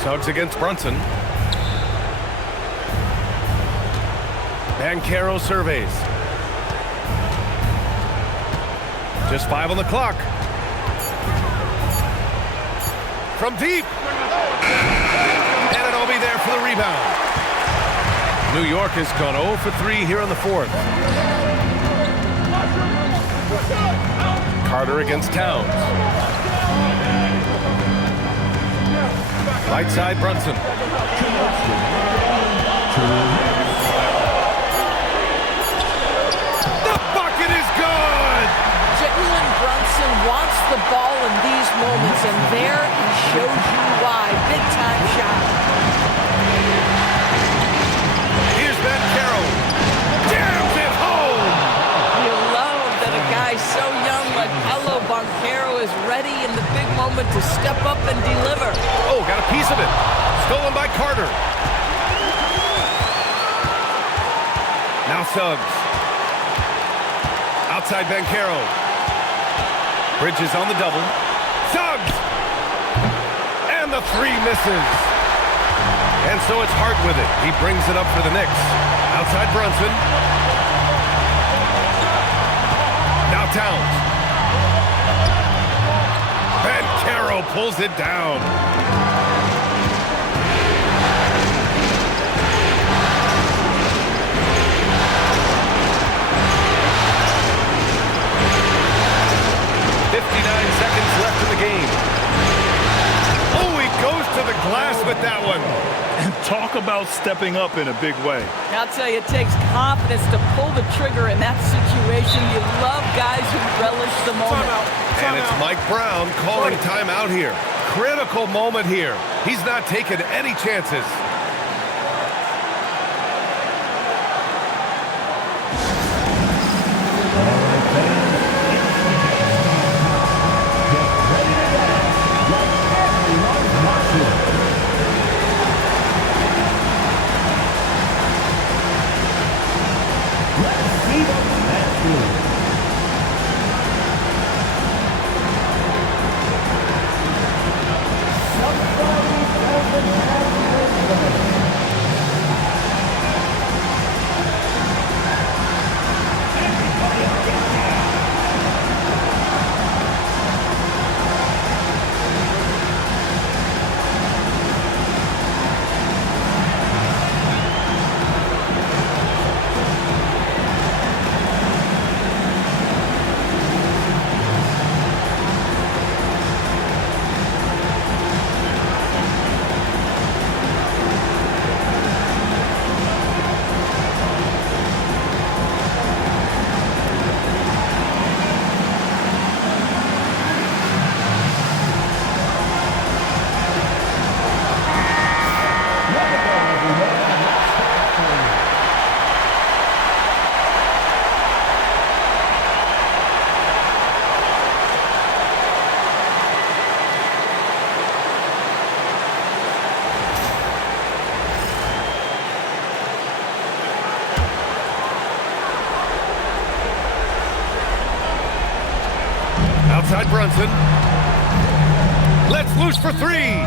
Suggs against Brunson. Banchero surveys. Just 5 on the clock. From deep. And it'll be there for the rebound. New York has gone 0 for 3 here in the fourth. Carter against Towns. Right side, Brunson. The bucket is good! Jalen Brunson wants the ball in these moments, and there he shows you why. Big-time shot. Here's Banchero. Jams it home! You love that a guy so young like Paolo Banchero is ready in the big moment to step up and deliver. Oh, got a piece of it. Stolen by Carter. Now Suggs. Outside Banchero. Bridges on the double. Suggs! And the 3 misses. And so it's Hart with it. He brings it up for the Knicks. Outside Brunson. Now Towns. Banchero pulls it down. Seconds left in the game. Oh, he goes to the glass with that one. And talk about stepping up in a big way. I'll tell you, it takes confidence to pull the trigger in that situation. You love guys who relish the moment. And it's Mike Brown calling timeout here. Critical moment here. He's not taking any chances. Outside Brunson. Lets loose for three.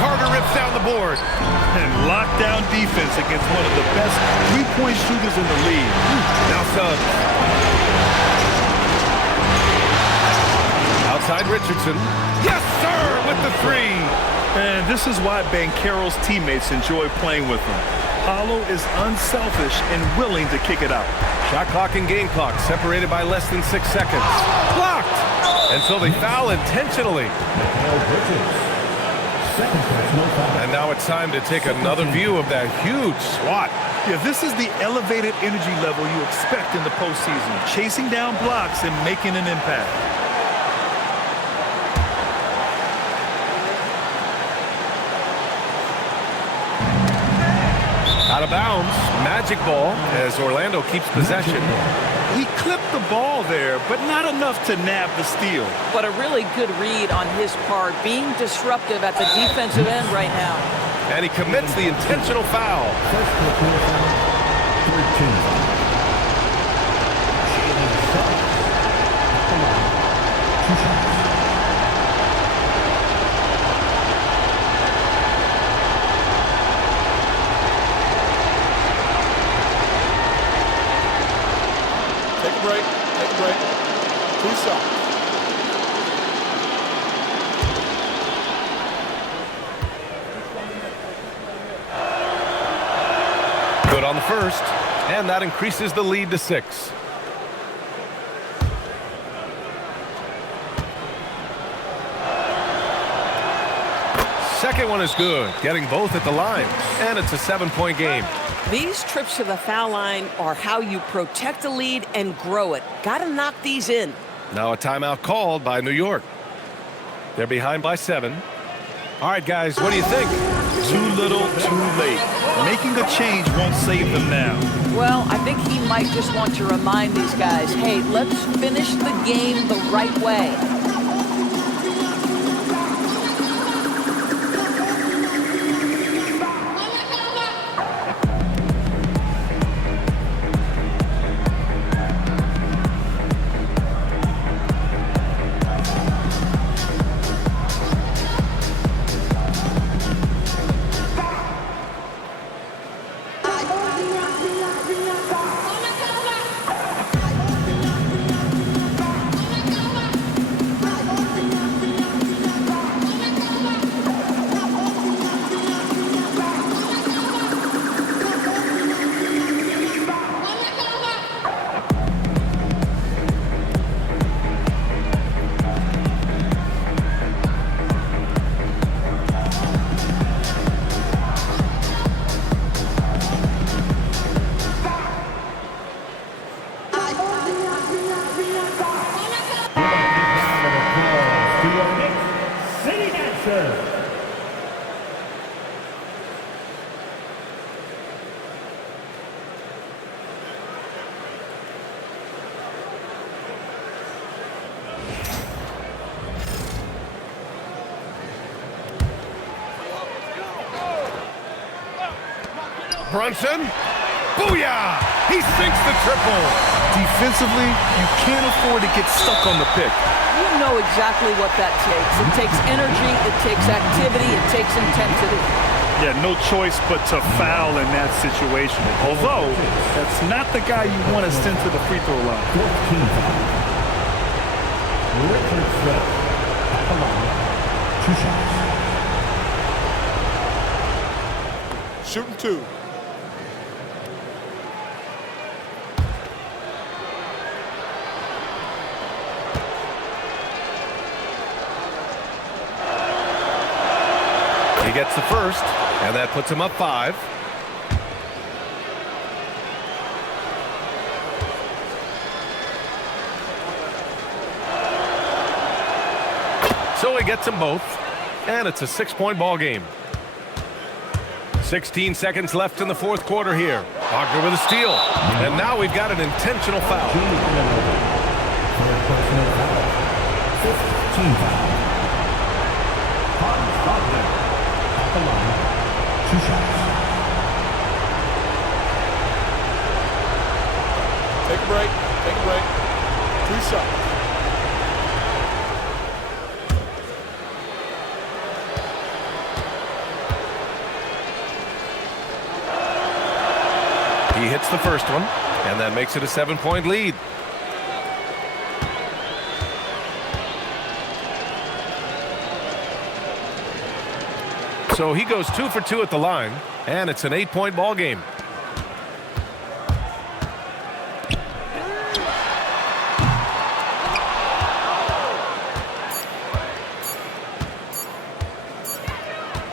Carter rips down the board. And lockdown defense against one of the best three-point shooters in the league. Now Suggs. Outside Richardson. Yes, sir, with the three. And this is why Banchero's teammates enjoy playing with him. Paolo is unselfish and willing to kick it out. Shot clock and game clock separated by less than 6 seconds. Blocked! And so they foul intentionally. And now it's time to take another view of that huge swat. Yeah, this is the elevated energy level you expect in the postseason. Chasing down blocks and making an impact. Out of bounds, magic ball as Orlando keeps possession. He clipped the ball there, but not enough to nab the steal. But a really good read on his part, being disruptive at the defensive end right now. And he commits the intentional foul. Take a break. Take a break. 2 shots. Good on the first, and that increases the lead to 6. Second one is good, getting both at the line, and it's a 7-point game. These trips to the foul line are how you protect a lead and grow it. Got to knock these in. Now a timeout called by New York. They're behind by 7. All right, guys, what do you think? Too little, too late. Making a change won't save them now. Well, I think he might just want to remind these guys, hey, let's finish the game the right way. Brunson, booyah! He sinks the triple. Defensively, you can't afford to get stuck on the pick. You know exactly what that takes. It takes energy, it takes activity, it takes intensity. Yeah, no choice but to foul in that situation. Although, that's not the guy you want to send to the free throw line. Richardson, at the line, 2 shots. Shooting 2. He gets the first, and that puts him up 5. So he gets them both, and it's a 6-point ball game. 16 seconds left in the 4th quarter here. Wagner with a steal, and now we've got an intentional foul. 15 foul. Wagner, at the line, 2 shots. Take a break. Take a break. 2 shots. He hits the first one, and that makes it a 7-point lead. So he goes 2 for 2 at the line, and it's an 8-point ball game.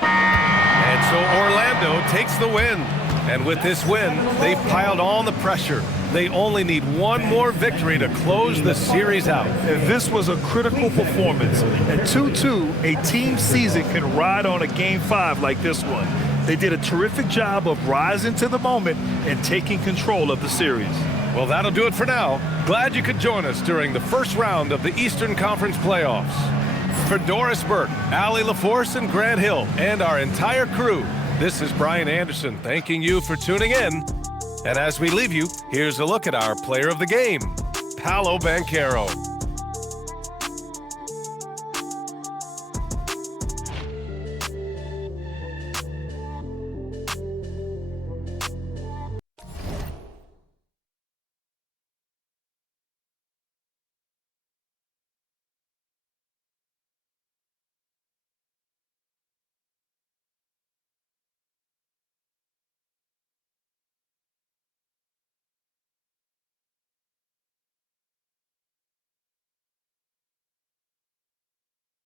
And so Orlando takes the win. And with this win, they've piled on the pressure. They only need one more victory to close the series out. And this was a critical performance. At 2-2, a team season can ride on a Game 5 like this one. They did a terrific job of rising to the moment and taking control of the series. Well, that'll do it for now. Glad you could join us during the first round of the Eastern Conference playoffs. For Doris Burke, Allie LaForce, and Grant Hill, and our entire crew, this is Brian Anderson thanking you for tuning in. And as we leave you, here's a look at our player of the game, Paolo Banchero.